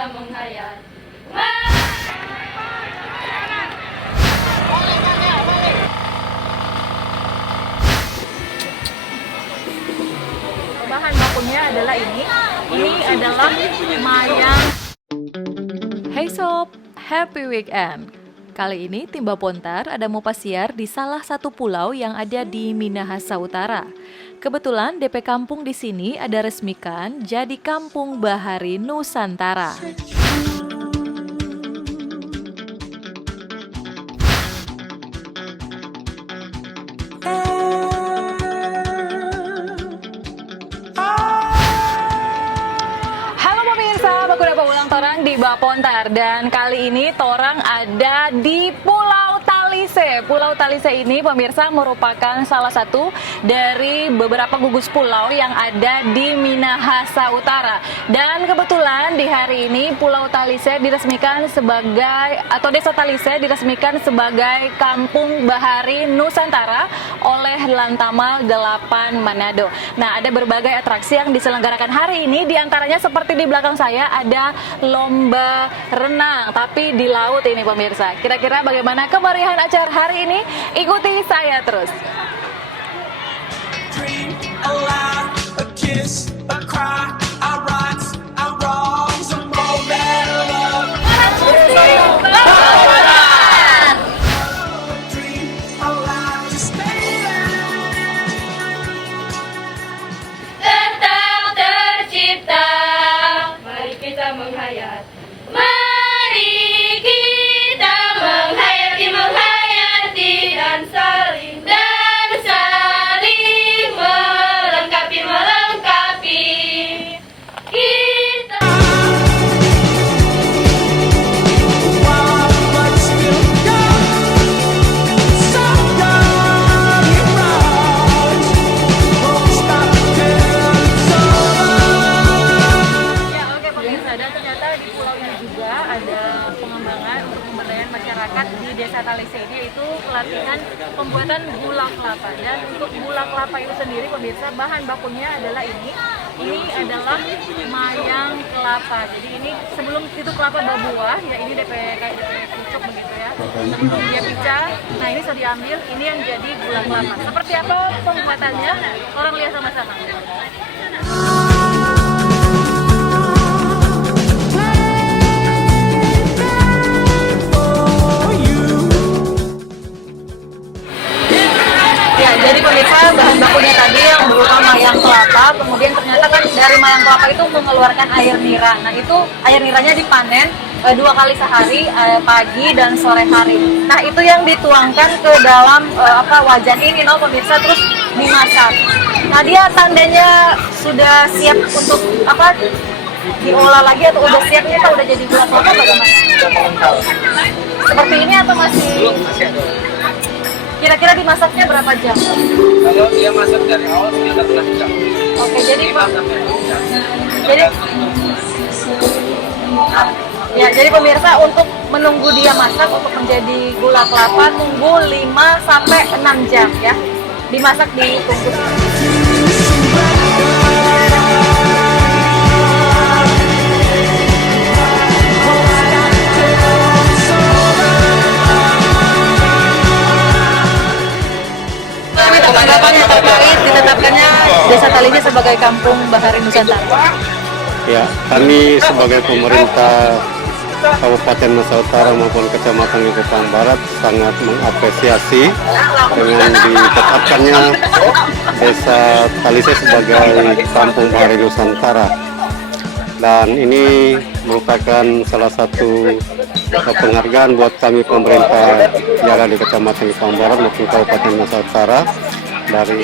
kita menghayat. Bahan bakunya adalah ini. Ini adalah mayang. Hey sob, happy weekend. Kali ini tim Bapontar ada mau pasiar di salah satu pulau yang ada di Minahasa Utara. Kebetulan DP kampung di sini ada resmikan jadi Kampung Bahari Nusantara. Halo pemirsa, baku dapat ulang torang di Bapontar dan kali ini torang ada di Pulau Talise. Pulau Talise ini pemirsa merupakan salah satu dari beberapa gugus pulau yang ada di Minahasa Utara. Dan kebetulan di hari ini Pulau Talise diresmikan sebagai atau Desa Talise diresmikan sebagai Kampung Bahari Nusantara oleh Lantamal 8 Manado. Nah, ada berbagai atraksi yang diselenggarakan hari ini, diantaranya seperti di belakang saya ada lomba renang, tapi di laut ini pemirsa. Kira-kira bagaimana kemeriahan acara hari ini? Ikuti saya terus. Dream, a lie, a kiss, a cry, our rights, our wrongs, a moment of love. Dream, a lie, just stay there. Tetap tercipta, mari kita menghayat. Mari kita menghayati dan saling melengkapi kita. Wild but still young, so young you rise. Won't stop till it's over. Ya, oke pemirsa, dan ternyata di pulau ini juga ada pengembangan untuk pemberdayaan masyarakat di Desa Talise ini, yaitu pelatihan pembuatan gula kelapa. Dan untuk gula kelapa itu sendiri pemirsa, bahan bakunya adalah ini. Ini adalah mayang kelapa. Jadi ini sebelum itu kelapa berbuah, ya ini kayak DP pucuk begitu ya. Sebelum dia pecah, nah ini sudah diambil, ini yang jadi gula kelapa. Seperti apa pembuatannya? Orang lihat sama-sama. Ya, jadi pemirsa, bahan bakunya tadi yang berupa mayang kelapa, kemudian ternyata kan dari mayang kelapa itu mengeluarkan air nira. Nah, itu air niranya dipanen 2 kali sehari, pagi dan sore hari. Nah, itu yang dituangkan ke dalam wajan ini, pemirsa, terus dimasak. Nah, dia tandanya sudah siap untuk diolah lagi atau udah siap kita udah jadi gula kelapa bagaimana? Seperti ini atau masih? Kira-kira dimasaknya berapa jam? Kalau dia masak dari awal sekitar 6 jam. Oke, jadi jadi pemirsa, untuk menunggu dia masak untuk menjadi gula kelapa tunggu 5 sampai 6 jam ya. Dimasak di tungku. Tanggapannya terkait ditetapkannya Desa Talise sebagai Kampung Bahari Nusantara. Ya, kami sebagai pemerintah Kabupaten Nusa Utara maupun Kecamatan Likupang Barat sangat mengapresiasi dengan ditetapkannya Desa Talise sebagai Kampung Bahari Nusantara. Dan ini merupakan salah satu penghargaan buat kami pemerintah yang ada di Kecamatan Likupang Barat maupun Kabupaten Nusa Utara dari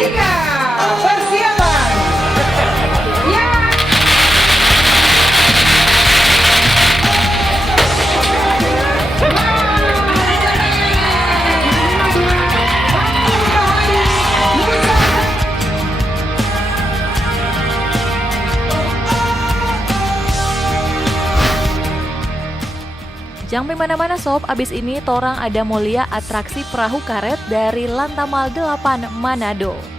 Jangan mana-mana sob, abis ini torang ada mau lihat atraksi perahu karet dari Lantamal 8 Manado.